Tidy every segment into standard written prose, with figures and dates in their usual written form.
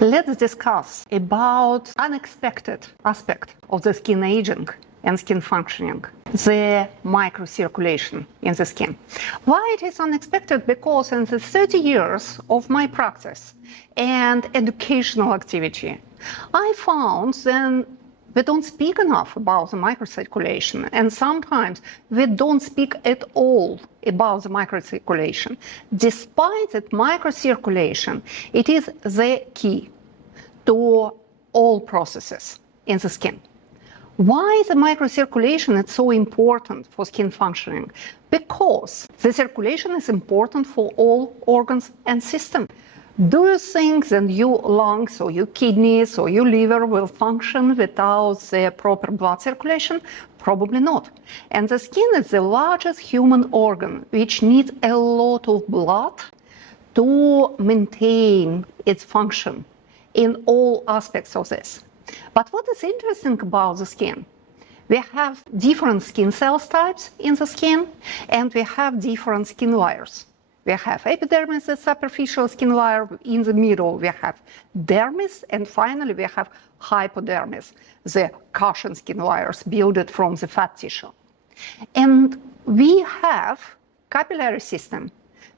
Let's discuss about unexpected aspect of the skin aging and skin functioning, the microcirculation in the skin. Why it is unexpected? Because in the 30 years of my practice and educational activity, I found that we don't speak enough about the microcirculation, and sometimes we don't speak at all about the microcirculation. Despite that microcirculation, it is the key to all processes in the skin. Why the microcirculation is so important for skin functioning? Because the circulation is important for all organs and systems. Do you think that your lungs or your kidneys or your liver will function without the proper blood circulation? Probably not. And the skin is the largest human organ which needs a lot of blood to maintain its function in all aspects of this. But what is interesting about the skin? We have different skin cells types in the skin, and we have different skin layers. We have epidermis, the superficial skin layer. In the middle, we have dermis, and finally, we have hypodermis, the cushion skin layers built from the fat tissue. And we have capillary system.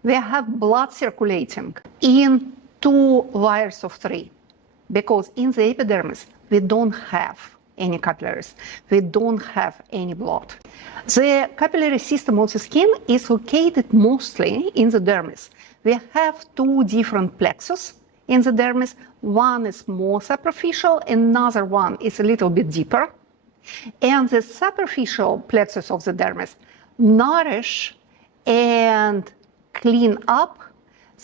We have blood circulating in 2 layers of 3, because in the epidermis, we don't have any capillaries. We don't have any blood. The capillary system of the skin is located mostly in the dermis. We have 2 different plexus in the dermis. One is more superficial, another one is a little bit deeper. And the superficial plexus of the dermis nourish and clean up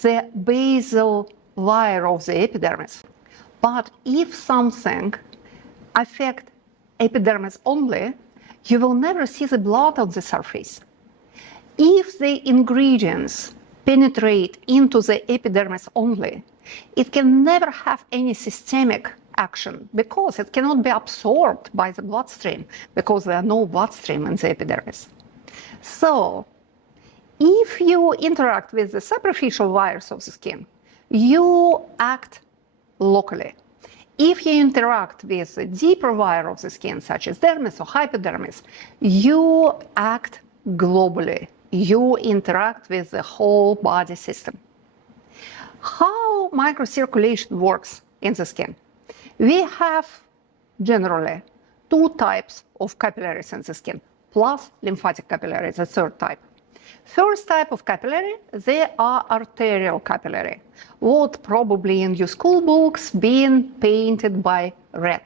the basal layer of the epidermis. But if something affects epidermis only, you will never see the blood on the surface. If the ingredients penetrate into the epidermis only, it can never have any systemic action because it cannot be absorbed by the bloodstream because there are no bloodstream in the epidermis. So, if you interact with the superficial layers of the skin, you act locally. If you interact with a deeper layer of the skin, such as dermis or hypodermis, you act globally. You interact with the whole body system. How microcirculation works in the skin? We have generally 2 types of capillaries in the skin, plus lymphatic capillaries, the 3rd type. First type of capillary, they are arterial capillary, what probably in your school books been painted by red.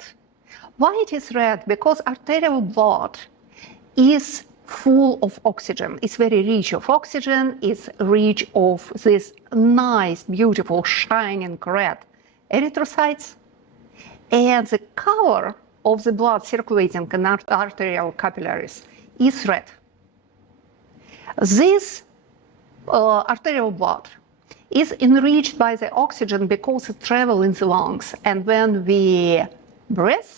Why it is red? Because arterial blood is full of oxygen. It's very rich of oxygen. It's rich of this nice, beautiful, shining red erythrocytes. And the color of the blood circulating in arterial capillaries is red. This arterial blood is enriched by the oxygen because it travels in the lungs. And when we breathe,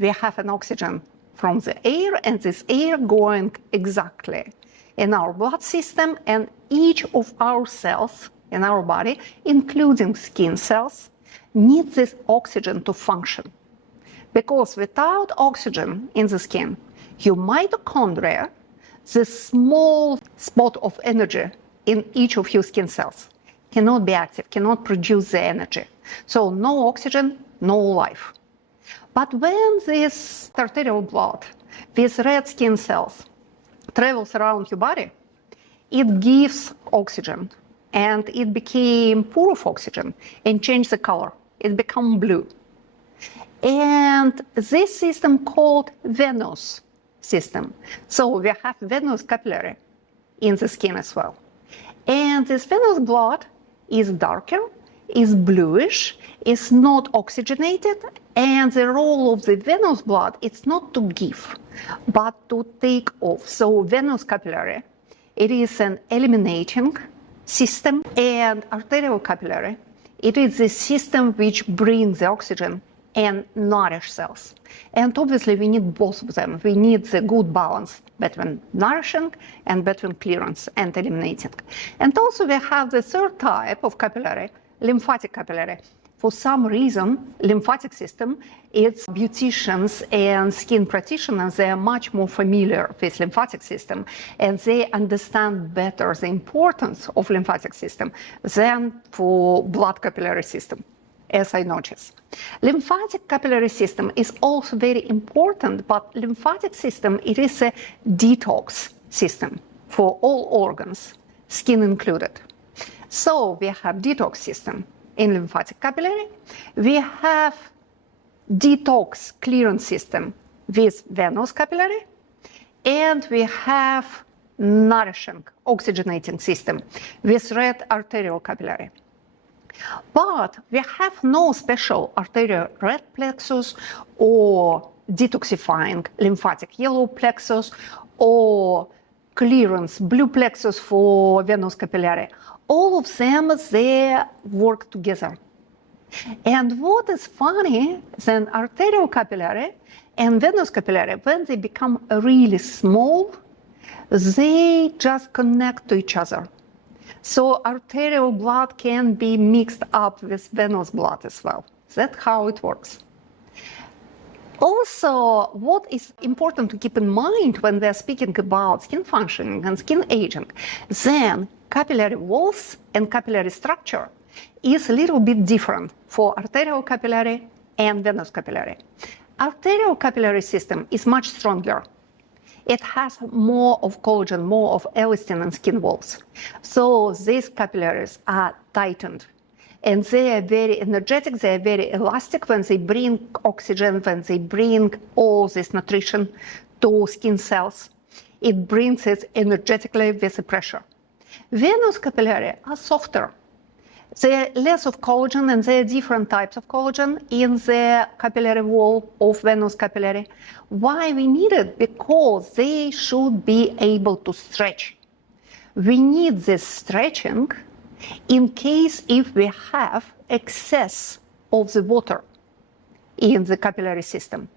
we have an oxygen from the air, and this air going exactly in our blood system, and each of our cells in our body, including skin cells, need this oxygen to function. Because without oxygen in the skin, your mitochondria, the small spot of energy in each of your skin cells, cannot be active, cannot produce the energy. So no oxygen, no life. But when this arterial blood, these red skin cells, travels around your body, it gives oxygen, and it became poor of oxygen and changed the color. It became blue. And this system called venous system. So we have venous capillary in the skin as well. And this venous blood is darker, is bluish, is not oxygenated, and the role of the venous blood is not to give, but to take off. So venous capillary, it is an eliminating system, and arterial capillary, it is the system which brings the oxygen and nourish cells. And obviously we need both of them. We need the good balance between nourishing and between clearance and eliminating. And also we have the 3rd type of capillary, lymphatic capillary, for some reason, lymphatic system, its beauticians and skin practitioners, they are much more familiar with lymphatic system, and they understand better the importance of lymphatic system than for blood capillary system, as I noticed. Lymphatic capillary system is also very important, but lymphatic system, it is a detox system for all organs, skin included. So we have detox system in lymphatic capillary. We have detox clearance system with venous capillary, and we have nourishing oxygenating system with red arterial capillary. But we have no special arterial red plexus or detoxifying lymphatic yellow plexus or clearance blue plexus for venous capillary. All of them, they work together. And what is funny, then arterial capillary and venous capillary, when they become really small, they just connect to each other. So arterial blood can be mixed up with venous blood as well. That's how it works. Also, what is important to keep in mind when we're speaking about skin functioning and skin aging, then capillary walls and capillary structure is a little bit different for arterial capillary and venous capillary. Arterial capillary system is much stronger. It has more of collagen, more of elastin and skin walls. So these capillaries are tightened. And they are very energetic, they are very elastic when they bring oxygen, when they bring all this nutrition to skin cells. It brings it energetically with the pressure. Venous capillary are softer. There are less of collagen, and there are different types of collagen in the capillary wall of venous capillary. Why we need it? Because they should be able to stretch. We need this stretching in case if we have excess of the water in the capillary system.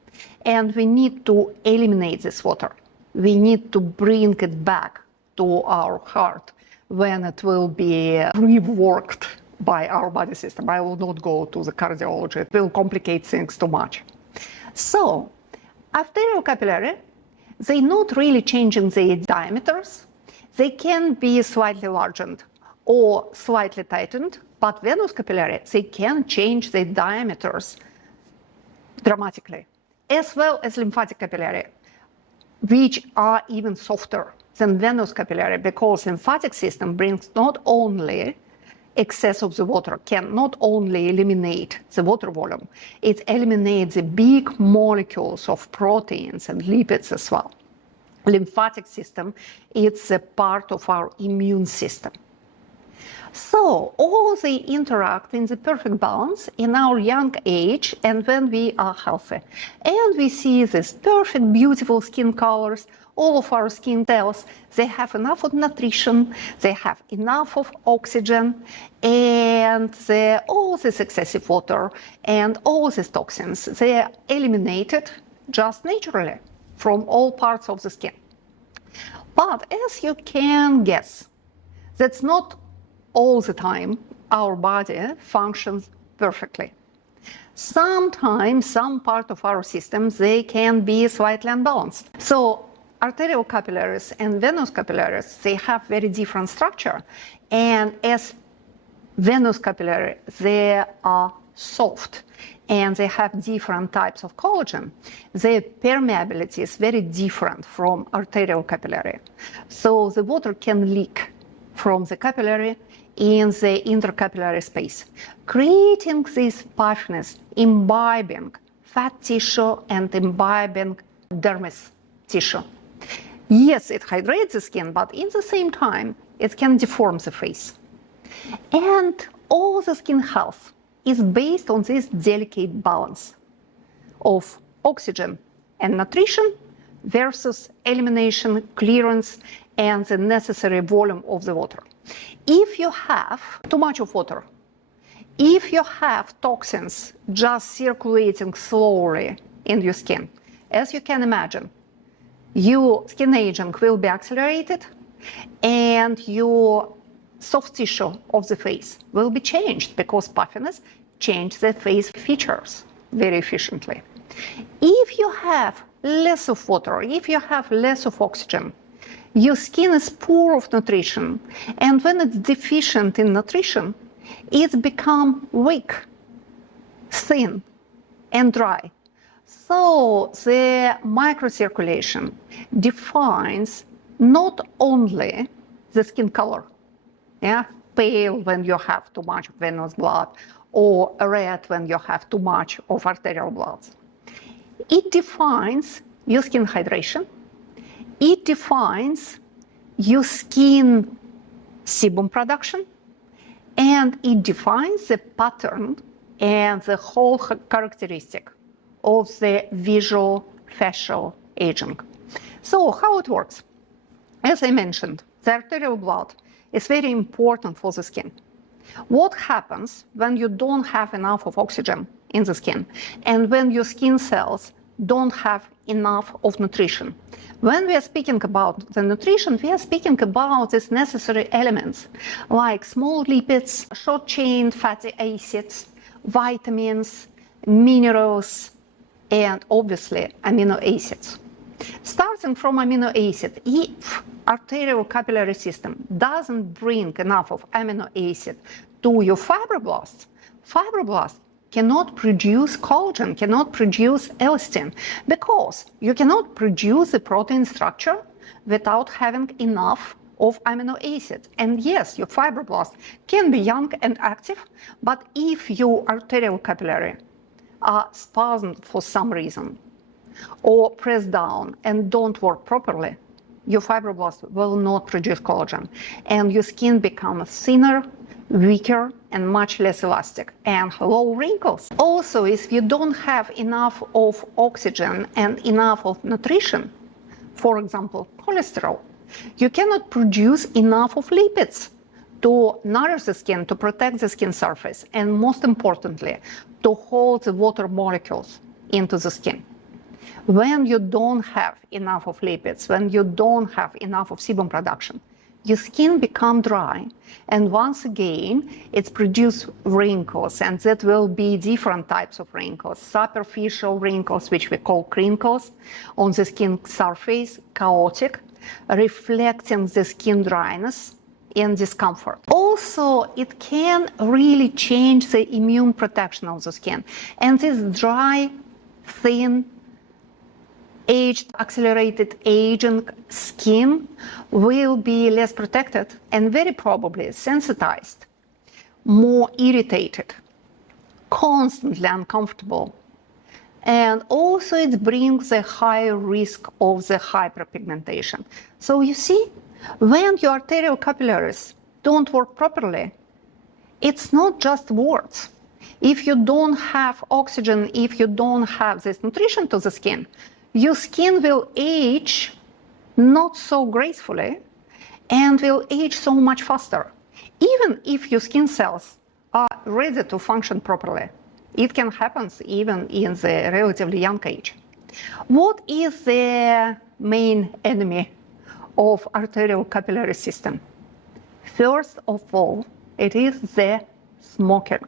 And we need to eliminate this water. We need to bring it back to our heart when it will be reworked by our body system. I will not go to the cardiology. It will complicate things too much. So, arterial capillary, they're not really changing their diameters. They can be slightly largened or slightly tightened, but venous capillary, they can change their diameters dramatically, as well as lymphatic capillary, which are even softer than venous capillary, because lymphatic system brings not only excess of the water, can not only eliminate the water volume, it eliminates the big molecules of proteins and lipids as well. Lymphatic system, it's a part of our immune system. So all they interact in the perfect balance in our young age and when we are healthy. And we see these perfect, beautiful skin colors. All of our skin cells, they have enough of nutrition, they have enough of oxygen, and all this excessive water and all these toxins, they are eliminated just naturally from all parts of the skin. But as you can guess, that's not all the time our body functions perfectly. Sometimes some part of our system, they can be slightly unbalanced. So arterial capillaries and venous capillaries, they have very different structure. And as venous capillary, they are soft and they have different types of collagen. Their permeability is very different from arterial capillary. So the water can leak from the capillary in the intercapillary space, creating this puffiness, imbibing fat tissue and imbibing dermis tissue. Yes, it hydrates the skin, but in the same time, it can deform the face. And all the skin health is based on this delicate balance of oxygen and nutrition versus elimination, clearance, and the necessary volume of the water. If you have too much of water, if you have toxins just circulating slowly in your skin, as you can imagine, your skin aging will be accelerated and your soft tissue of the face will be changed because puffiness change the face features very efficiently. If you have less of water, if you have less of oxygen, your skin is poor of nutrition, and when it's deficient in nutrition, it's become weak, thin, and dry. So the microcirculation defines not only the skin color, pale when you have too much venous blood, or red when you have too much of arterial blood. It defines your skin hydration. It defines your skin sebum production, and it defines the pattern and the whole characteristic of the visual facial aging. So how it works? As I mentioned, the arterial blood is very important for the skin. What happens when you don't have enough of oxygen in the skin and when your skin cells don't have enough of nutrition? When we are speaking about the nutrition, we are speaking about these necessary elements like small lipids, short-chain fatty acids, vitamins, minerals, and obviously amino acids. Starting from amino acid, if arterial capillary system doesn't bring enough of amino acid to your fibroblasts, fibroblasts cannot produce collagen, cannot produce elastin, because you cannot produce the protein structure without having enough of amino acids. And yes, your fibroblasts can be young and active, but if your arterial capillary are spasmed for some reason, or pressed down and don't work properly, your fibroblasts will not produce collagen, and your skin becomes thinner, weaker, and much less elastic, and low wrinkles. Also, if you don't have enough of oxygen and enough of nutrition, for example, cholesterol, you cannot produce enough of lipids to nourish the skin, to protect the skin surface, and most importantly, to hold the water molecules into the skin. When you don't have enough of lipids, when you don't have enough of sebum production, your skin becomes dry, and once again, it's produce wrinkles, and that will be different types of wrinkles. Superficial wrinkles, which we call crinkles, on the skin surface, chaotic, reflecting the skin dryness and discomfort. Also, it can really change the immune protection of the skin, and this dry, thin, aged, accelerated aging skin will be less protected and very probably sensitized, more irritated, constantly uncomfortable. And also it brings a higher risk of the hyperpigmentation. So you see, when your arterial capillaries don't work properly, it's not just words. If you don't have oxygen, if you don't have this nutrition to the skin, your skin will age not so gracefully and will age so much faster. Even if your skin cells are ready to function properly, it can happen even in the relatively young age. What is the main enemy of arterial capillary system? First of all, it is the smoking.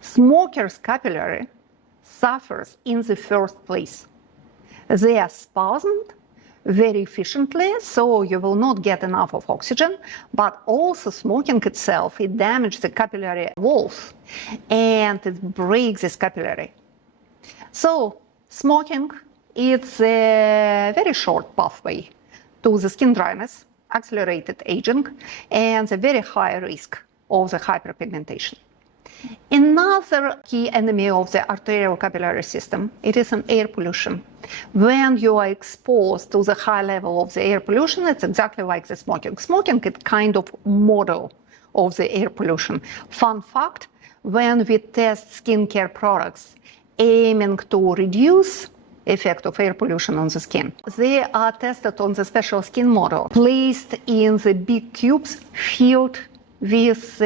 Smoker's capillary suffers in the first place. They are spasmed very efficiently, so you will not get enough of oxygen, but also smoking itself, it damages the capillary walls and it breaks this capillary. So smoking is a very short pathway to the skin dryness, accelerated aging, and a very high risk of the hyperpigmentation. Another key enemy of the arterial capillary system, it is an air pollution. When you are exposed to the high level of the air pollution, it's exactly like the smoking. Smoking is kind of model of the air pollution. Fun fact, when we test skincare products aiming to reduce effect of air pollution on the skin, they are tested on the special skin model placed in the big cubes filled with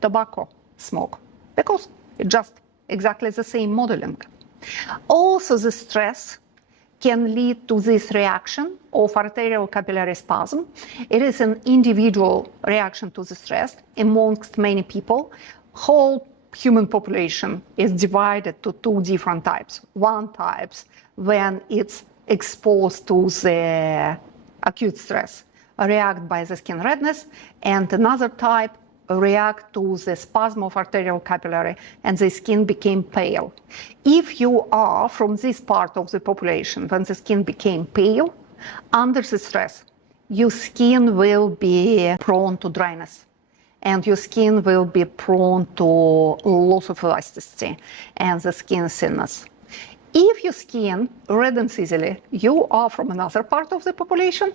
tobacco smoke, because it's just exactly the same modeling. Also, the stress can lead to this reaction of arterial capillary spasm. It is an individual reaction to the stress amongst many people. Whole human population is divided to two different types. One type when it's exposed to the acute stress, react by the skin redness, and another type react to the spasm of arterial capillary and the skin became pale. If you are from this part of the population, when the skin became pale, under the stress, your skin will be prone to dryness and your skin will be prone to loss of elasticity and the skin thinness. If your skin reddens easily, you are from another part of the population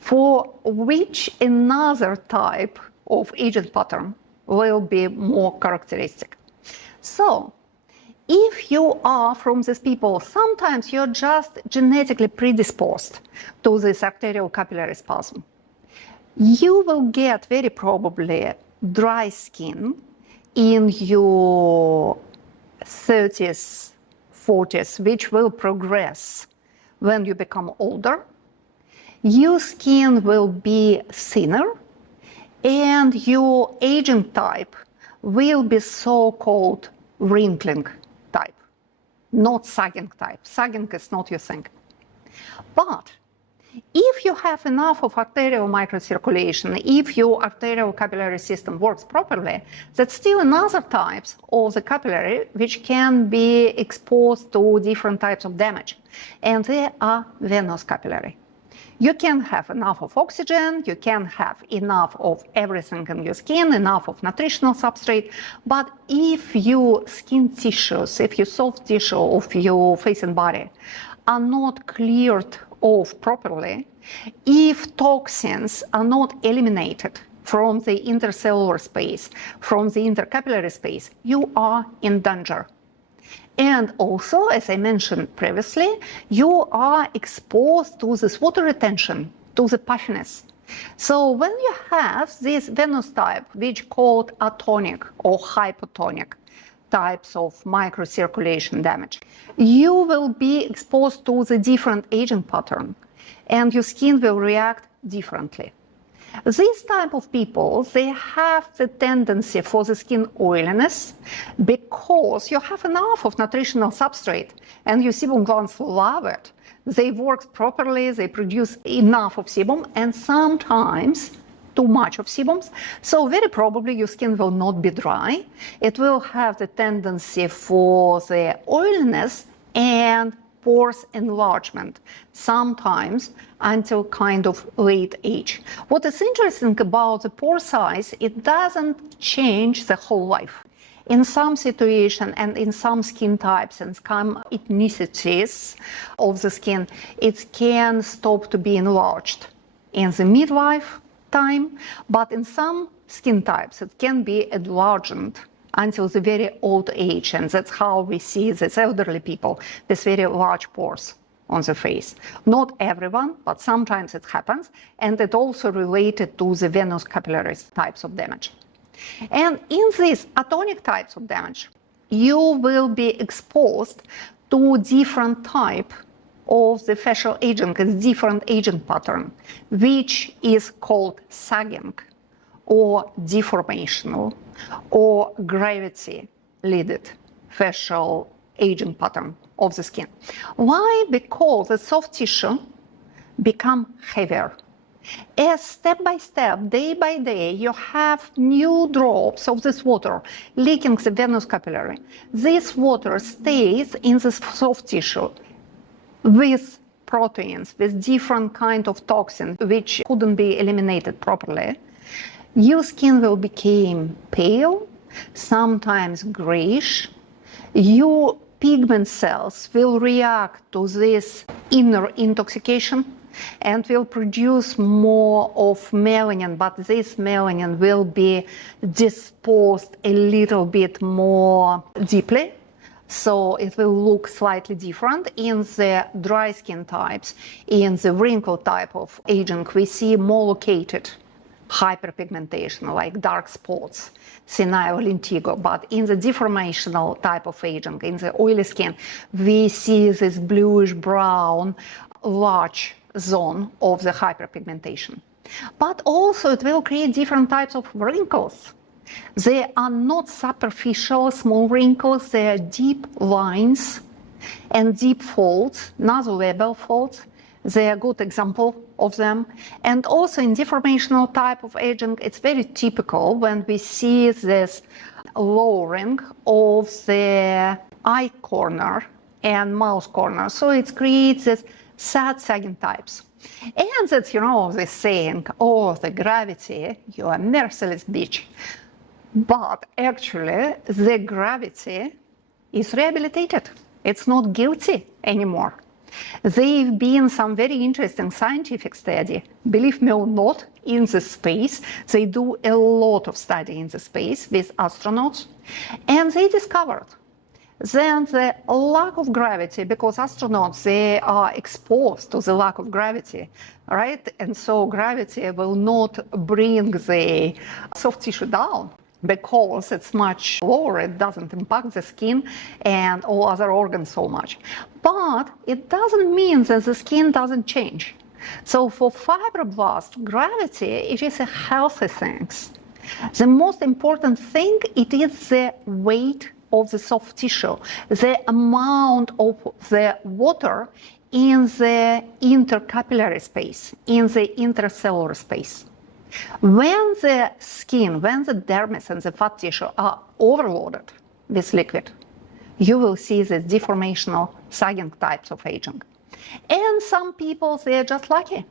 for which another type of aging pattern will be more characteristic. So, if you are from these people, sometimes you're just genetically predisposed to this arterial capillary spasm. You will get very probably dry skin in your 30s, 40s, which will progress when you become older. Your skin will be thinner and your aging type will be so-called wrinkling type, not sagging type. Sagging is not your thing. But if you have enough of arterial microcirculation, if your arterial capillary system works properly, that's still another types of the capillary which can be exposed to different types of damage. And they are venous capillary. You can have enough of oxygen, you can have enough of everything in your skin, enough of nutritional substrate, but if your skin tissues, if your soft tissue of your face and body are not cleared off properly, if toxins are not eliminated from the intercellular space, from the intercapillary space, you are in danger. And also, as I mentioned previously, you are exposed to this water retention, to the puffiness. So when you have this venous type, which called atonic or hypotonic types of microcirculation damage, you will be exposed to the different aging pattern and your skin will react differently. These type of people, they have the tendency for the skin oiliness because you have enough of nutritional substrate and your sebum glands love it. They work properly, they produce enough of sebum and sometimes too much of sebums. So very probably your skin will not be dry. It will have the tendency for the oiliness and pores enlargement, sometimes until kind of late age. What is interesting about the pore size, it doesn't change the whole life. In some situations and in some skin types and some ethnicities of the skin, it can stop to be enlarged in the midlife time, but in some skin types it can be enlarged until the very old age, and that's how we see these elderly people with very large pores on the face. Not everyone, but sometimes it happens, and it also related to the venous capillaries types of damage. And in these atonic types of damage, you will be exposed to different type of the facial aging, a different aging pattern, which is called sagging or deformational or gravity-leaded facial aging pattern of the skin. Why? Because the soft tissue become heavier. As step by step, day by day, you have new drops of this water leaking the venous capillary. This water stays in the soft tissue with proteins, with different kind of toxins which couldn't be eliminated properly. Your skin will become pale, sometimes grayish. Your pigment cells will react to this inner intoxication and will produce more of melanin, but this melanin will be disposed a little bit more deeply. So it will look slightly different. In the dry skin types, in the wrinkle type of aging, we see more located hyperpigmentation, like dark spots, senile lentigo. But in the deformational type of aging, in the oily skin, we see this bluish brown large zone of the hyperpigmentation. But also it will create different types of wrinkles. They are not superficial small wrinkles, they are deep lines and deep folds, nasolabial folds. They are a good example of them. And also in deformational type of aging, it's very typical when we see this lowering of the eye corner and mouth corner. So it creates this sad sagging types. And that's, the saying, oh, the gravity, you're a merciless bitch. But actually, the gravity is rehabilitated. It's not guilty anymore. There have been some very interesting scientific study, believe me or not, in the space. They do a lot of study in the space with astronauts. And they discovered then the lack of gravity, because astronauts, they are exposed to the lack of gravity, right? And so gravity will not bring the soft tissue down because it's much lower, it doesn't impact the skin and all other organs so much. But it doesn't mean that the skin doesn't change. So for fibroblast, gravity, it is a healthy thing. The most important thing, it is the weight of the soft tissue, the amount of the water in the intercapillary space, in the intercellular space. When the skin, when the dermis and the fat tissue are overloaded with liquid, you will see the deformational sagging types of aging. And some people, they are just lucky.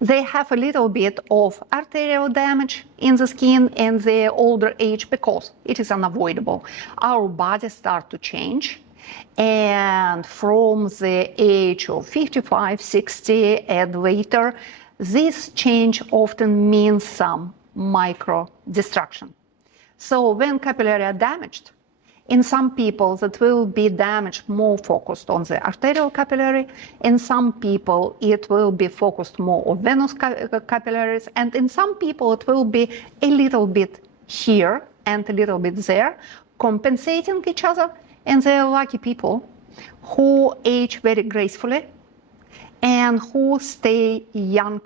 They have a little bit of arterial damage in the skin in their older age because it is unavoidable. Our bodies start to change. And from the age of 55, 60 and later, this change often means some micro destruction. So when capillary are damaged, in some people that will be damaged more focused on the arterial capillary, in some people it will be focused more on venous capillaries, and in some people it will be a little bit here and a little bit there, compensating each other. And they are lucky people who age very gracefully and who stay young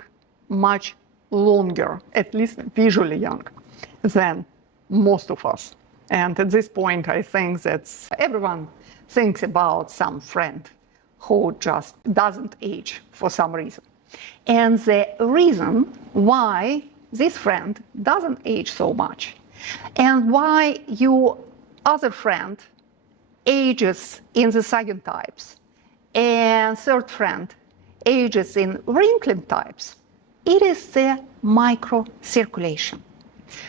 much longer, at least visually young, than most of us. And at this point, I think that everyone thinks about some friend who just doesn't age for some reason. And the reason why this friend doesn't age so much and why your other friend ages in the sagging types and third friend ages in wrinkling types, it is the microcirculation.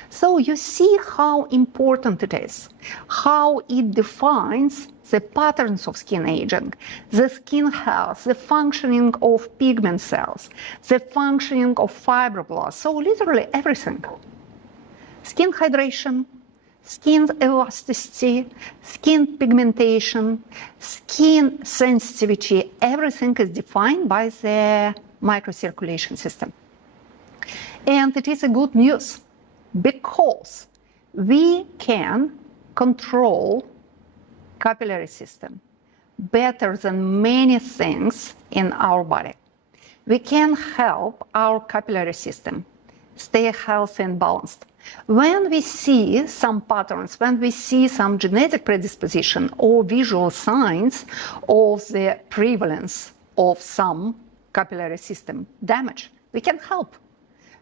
So you see how important it is, how it defines the patterns of skin aging, the skin health, the functioning of pigment cells, the functioning of fibroblasts, so literally everything. Skin hydration, skin elasticity, skin pigmentation, skin sensitivity, everything is defined by the microcirculation system. And it is a good news, because we can control capillary system better than many things in our body. We can help our capillary system stay healthy and balanced. When we see some patterns, when we see some genetic predisposition or visual signs of the prevalence of some capillary system damage, we can help.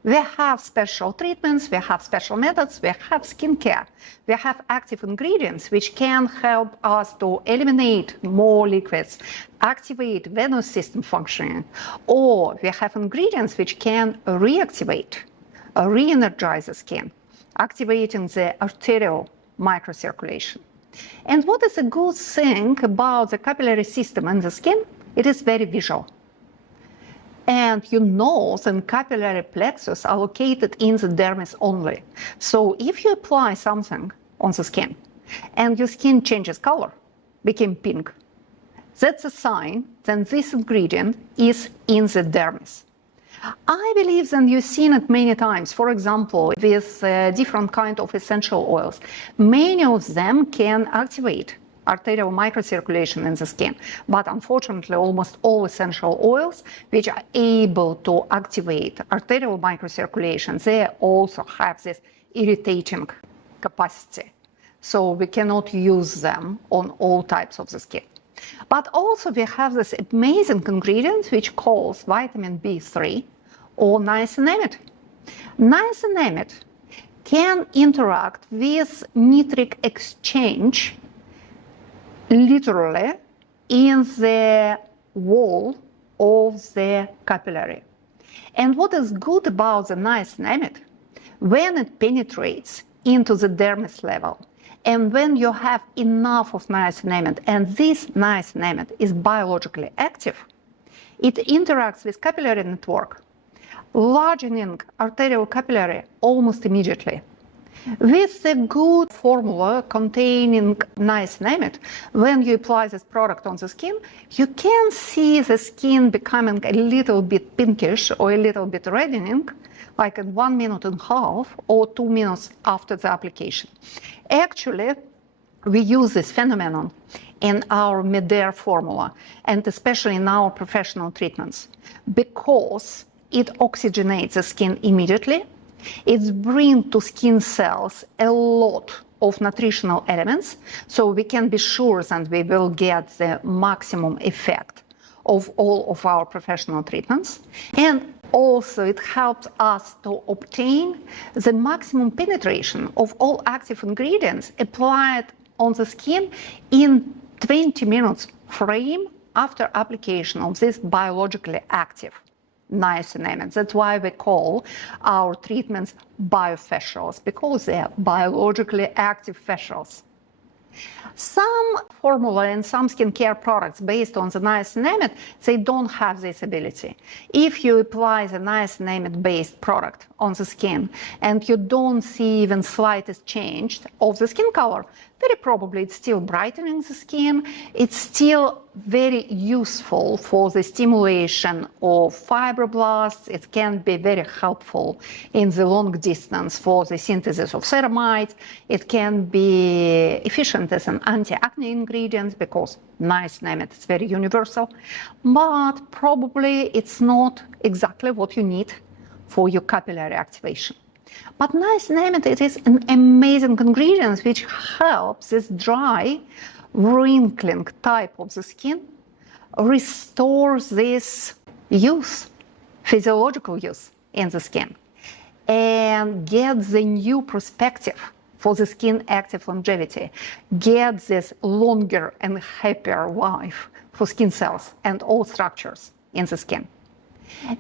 We have special treatments, we have special methods, we have skincare, we have active ingredients which can help us to eliminate more liquids, activate venous system functioning, or we have ingredients which can reactivate, re-energize the skin, activating the arterial microcirculation. And what is a good thing about the capillary system and the skin? It is very visual. And you know that capillary plexus are located in the dermis only. So if you apply something on the skin and your skin changes color, became pink, that's a sign that this ingredient is in the dermis. I believe that you've seen it many times. For example, with different kind of essential oils, many of them can activate arterial microcirculation in the skin. But unfortunately, almost all essential oils which are able to activate arterial microcirculation, they also have this irritating capacity. So we cannot use them on all types of the skin. But also we have this amazing ingredient which calls vitamin B3 or niacinamide. Niacinamide can interact with nitric exchange literally in the wall of the capillary. And what is good about the niacinamide, when it penetrates into the dermis level, and when you have enough of niacinamide, and this niacinamide is biologically active, it interacts with capillary network, largening arterial capillary almost immediately. With a good formula containing niacinamide, when you apply this product on the skin, you can see the skin becoming a little bit pinkish or a little bit reddening, like in 1.5 minutes or 2 minutes after the application. Actually, we use this phenomenon in our Medare formula, and especially in our professional treatments, because it oxygenates the skin immediately. It brings to skin cells a lot of nutritional elements, so we can be sure that we will get the maximum effect of all of our professional treatments. And also it helps us to obtain the maximum penetration of all active ingredients applied on the skin in 20 minutes frame after application of this biologically active niacinamide. That's why we call our treatments biofacials, because they are biologically active facials. Some formula and some skincare products based on the niacinamide, they don't have this ability. If you apply the niacinamide-based product on the skin and you don't see even slightest change of the skin color, very probably it's still brightening the skin. It's still very useful for the stimulation of fibroblasts. It can be very helpful in the long distance for the synthesis of ceramides. It can be efficient as an anti-acne ingredient because niacinamide is very universal, but probably it's not exactly what you need for your capillary activation. But niacinamide, it is an amazing ingredient which helps this dry, wrinkling type of the skin, restores this youth, physiological youth in the skin, and gets the new perspective for the skin active longevity, gets this longer and happier life for skin cells and all structures in the skin.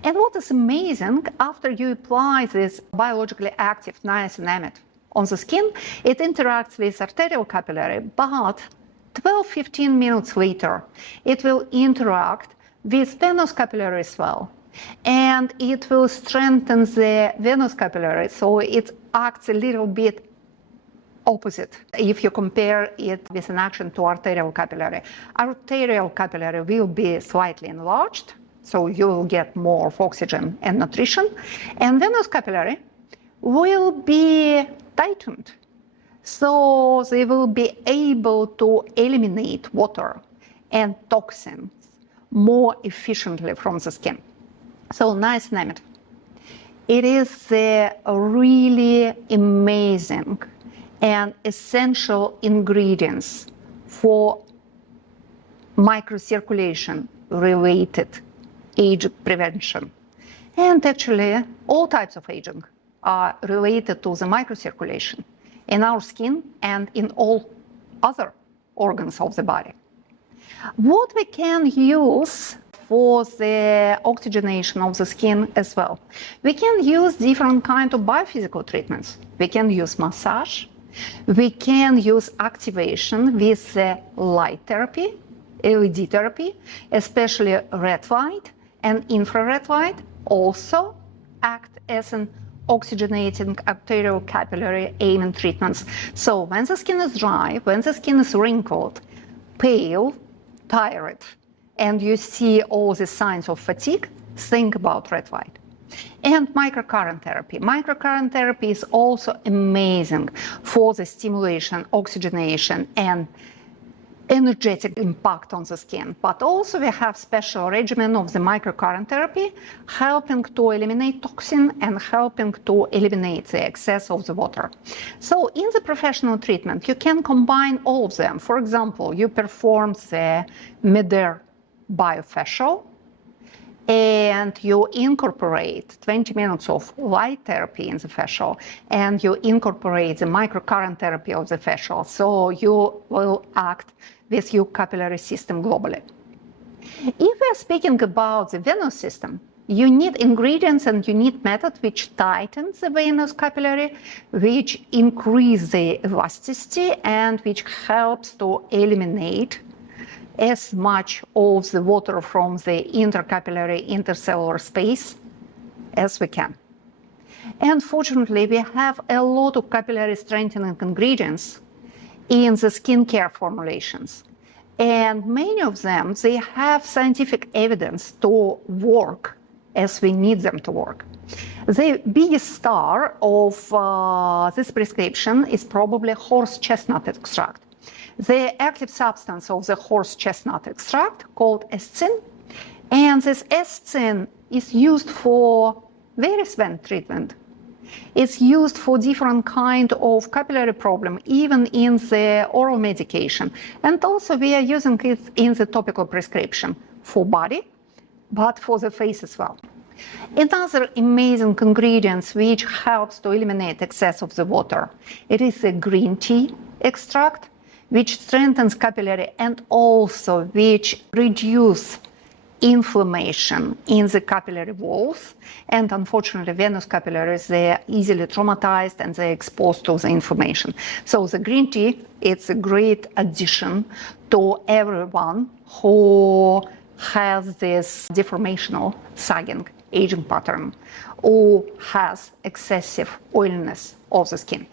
And what is amazing, after you apply this biologically active niacinamide on the skin, it interacts with arterial capillary, but 12-15 minutes later, it will interact with venous capillary as well. And it will strengthen the venous capillary, so it acts a little bit opposite if you compare it with an action to arterial capillary. Arterial capillary will be slightly enlarged, so you will get more of oxygen and nutrition. And venous capillary will be tightened, so they will be able to eliminate water and toxins more efficiently from the skin. So niacinamide, it is a really amazing and essential ingredients for microcirculation related age prevention. And actually, all types of aging are related to the microcirculation in our skin and in all other organs of the body. What we can use for the oxygenation of the skin as well, we can use different kinds of biophysical treatments. We can use massage, we can use activation with light therapy, LED therapy, especially red light and infrared light also act as an oxygenating arterial capillary aiming treatments. So when the skin is dry, when the skin is wrinkled, pale, tired, and you see all the signs of fatigue, think about red light. And microcurrent therapy. Microcurrent therapy is also amazing for the stimulation, oxygenation, and energetic impact on the skin, but also we have special regimen of the microcurrent therapy, helping to eliminate toxin and helping to eliminate the excess of the water. So in the professional treatment, you can combine all of them. For example, you perform the mid-air biofacial, and you incorporate 20 minutes of light therapy in the facial, and you incorporate the microcurrent therapy of the facial, so you will act with your capillary system globally. If we are speaking about the venous system, you need ingredients and you need method which tightens the venous capillary, which increase the elasticity, and which helps to eliminate as much of the water from the intercapillary intercellular space as we can. And fortunately, we have a lot of capillary strengthening ingredients in the skincare formulations. And many of them, they have scientific evidence to work as we need them to work. The biggest star of this prescription is probably horse chestnut extract. The active substance of the horse chestnut extract called escin, and this escin is used for various vein treatment. It's used for different kind of capillary problem, even in the oral medication. And also we are using it in the topical prescription for body, but for the face as well. Another amazing ingredient which helps to eliminate excess of the water, it is a green tea extract, which strengthens capillary and also which reduce inflammation in the capillary walls. And unfortunately, venous capillaries, they are easily traumatized and they're exposed to the inflammation. So the green tea, it's a great addition to everyone who has this deformational sagging aging pattern or has excessive oiliness of the skin.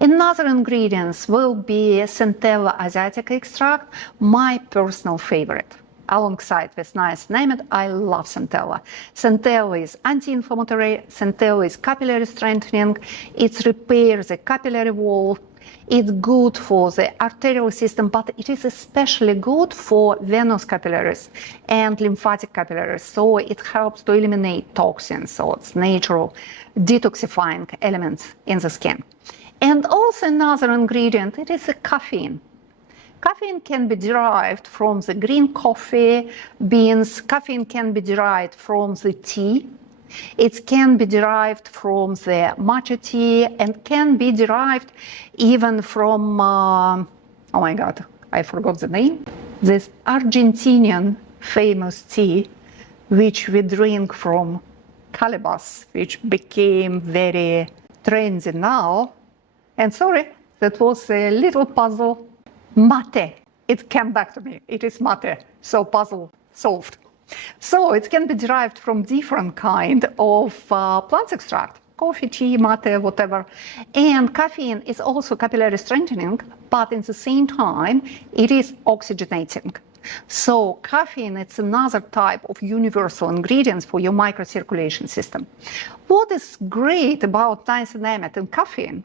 Another ingredients will be Centella Asiatica extract, my personal favorite. Alongside with niacinamide, I love Centella. Centella is anti-inflammatory, Centella is capillary strengthening, it repairs the capillary wall, it's good for the arterial system, but it is especially good for venous capillaries and lymphatic capillaries, so it helps to eliminate toxins, so it's natural detoxifying elements in the skin. And also another ingredient, it is a caffeine. Caffeine can be derived from the green coffee beans, caffeine can be derived from the tea, it can be derived from the matcha tea, and can be derived even from, oh my god, I forgot the name, this Argentinian famous tea which we drink from Calibas, which became very trendy now. And sorry, that was a little puzzle. Mate, it came back to me, it is mate, so puzzle solved. So it can be derived from different kind of plant extract, coffee, tea, mate, whatever. And caffeine is also capillary strengthening, but at the same time, it is oxygenating. So caffeine, it's another type of universal ingredients for your microcirculation system. What is great about niacinamide and caffeine,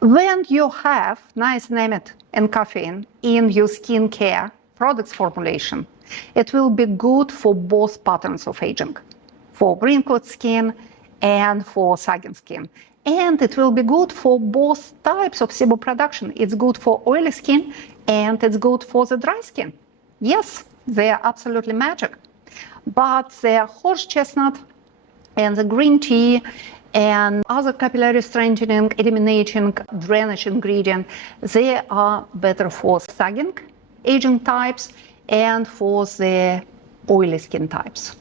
when you have niacinamide and caffeine in your skincare products formulation, it will be good for both patterns of aging, for wrinkled skin and for sagging skin. And it will be good for both types of sebum production. It's good for oily skin and it's good for the dry skin. Yes, they are absolutely magic. But the horse chestnut and the green tea and other capillary strengthening, eliminating, drainage ingredient, they are better for sagging aging types and for the oily skin types.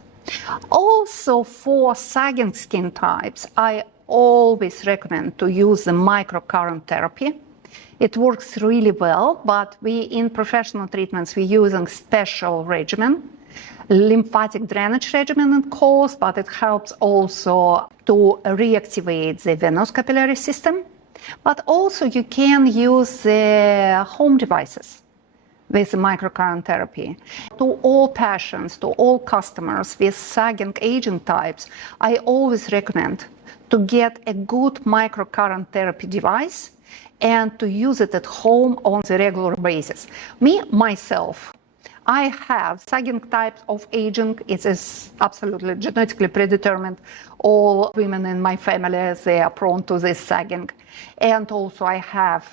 Also for sagging skin types, I always recommend to use the microcurrent therapy. It works really well, but we in professional treatments, we're using special regimen, lymphatic drainage regimen and course, but it helps also to reactivate the venous capillary system. But also you can use the home devices with microcurrent therapy. To all patients, to all customers with sagging aging types, I always recommend to get a good microcurrent therapy device and to use it at home on the regular basis. Myself, I have sagging types of aging. It is absolutely genetically predetermined. All women in my family, they are prone to this sagging. And also I have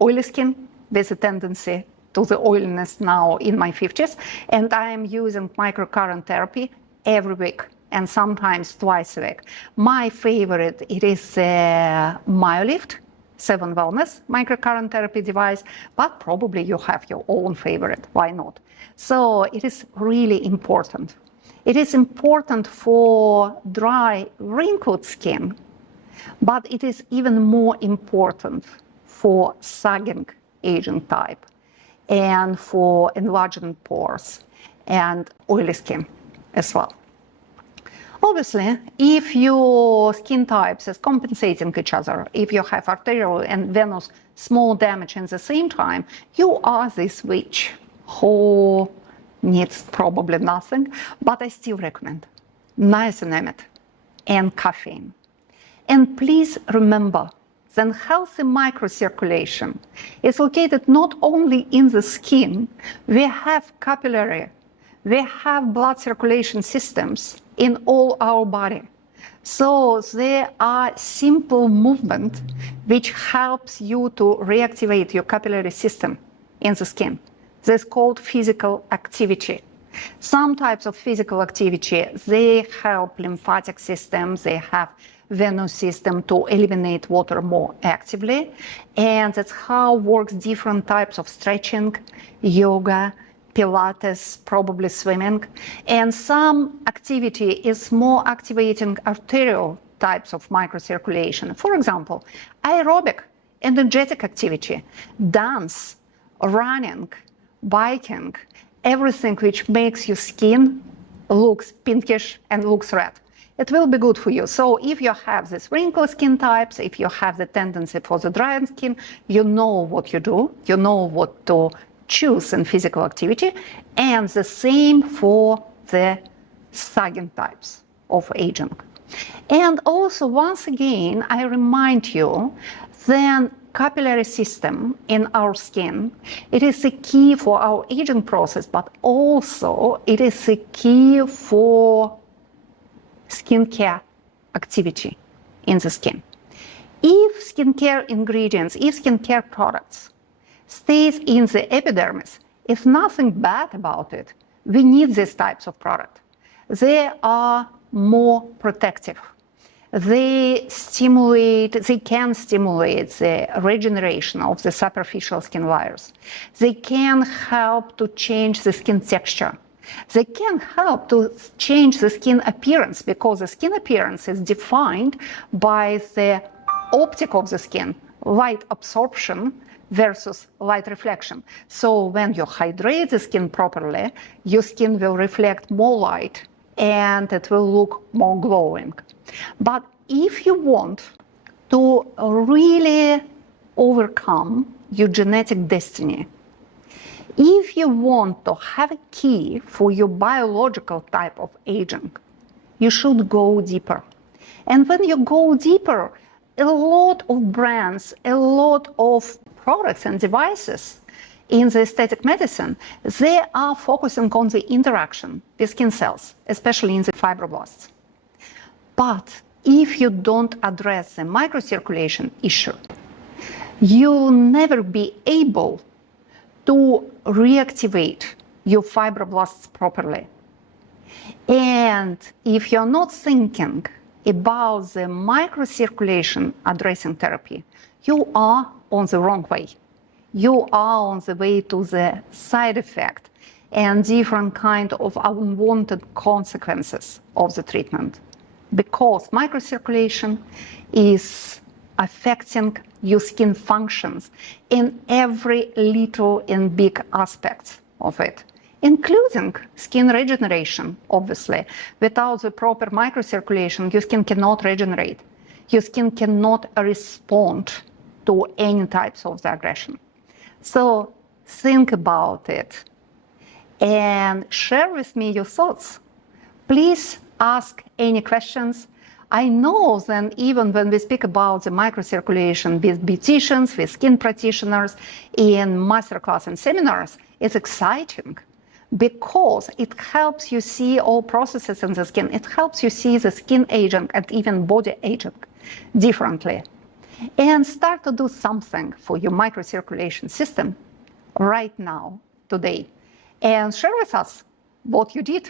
oily skin with a tendency to the oiliness now in my 50s. And I am using microcurrent therapy every week and sometimes twice a week. My favorite, it is MyoLift 7 Wellness microcurrent therapy device, but probably you have your own favorite, why not? So it is really important. It is important for dry, wrinkled skin, but it is even more important for sagging aging type and for enlarging pores and oily skin as well. Obviously, if your skin types is compensating each other, if you have arterial and venous small damage in the same time, you are this witch who needs probably nothing, but I still recommend niacinamide and caffeine. And please remember that healthy microcirculation is located not only in the skin, we have capillary, we have blood circulation systems in all our body. So there are simple movement which helps you to reactivate your capillary system in the skin. This is called physical activity. Some types of physical activity, they help lymphatic systems, they have venous system to eliminate water more actively. And that's how works different types of stretching, yoga, Pilates, probably swimming. And some activity is more activating arterial types of microcirculation. For example, aerobic, energetic activity, dance, running, biking, everything which makes your skin looks pinkish and looks red. It will be good for you. So if you have these wrinkly skin types, if you have the tendency for the dry skin, you know what you do, you know what to choose in physical activity, and the same for the sagging types of aging. And also, once again, I remind you, then capillary system in our skin, it is a key for our aging process, but also it is a key for skincare activity in the skin. If skincare ingredients, if skincare products stays in the epidermis, it's nothing bad about it. We need these types of product. They are more protective. They can stimulate the regeneration of the superficial skin layers. They can help to change the skin texture. They can help to change the skin appearance, because the skin appearance is defined by the optic of the skin, light absorption versus light reflection. So when you hydrate the skin properly, your skin will reflect more light and it will look more glowing. But if you want to really overcome your genetic destiny, if you want to have a key for your biological type of aging, you should go deeper. And when you go deeper, a lot of brands, a lot of products and devices in the aesthetic medicine, they are focusing on the interaction with skin cells, especially in the fibroblasts. But if you don't address the microcirculation issue, you'll never be able to reactivate your fibroblasts properly. And if you're not thinking about the microcirculation addressing therapy, you are on the wrong way. You are on the way to the side effect and different kind of unwanted consequences of the treatment, because microcirculation is affecting your skin functions in every little and big aspect of it, including skin regeneration, obviously. Without the proper microcirculation, your skin cannot regenerate. Your skin cannot respond to any types of the aggression. So think about it and share with me your thoughts. Please ask any questions. I know that even when we speak about the microcirculation with beauticians, with skin practitioners in masterclass and seminars, it's exciting because it helps you see all processes in the skin. It helps you see the skin aging and even body aging differently. And start to do something for your microcirculation system right now, today. And share with us what you did.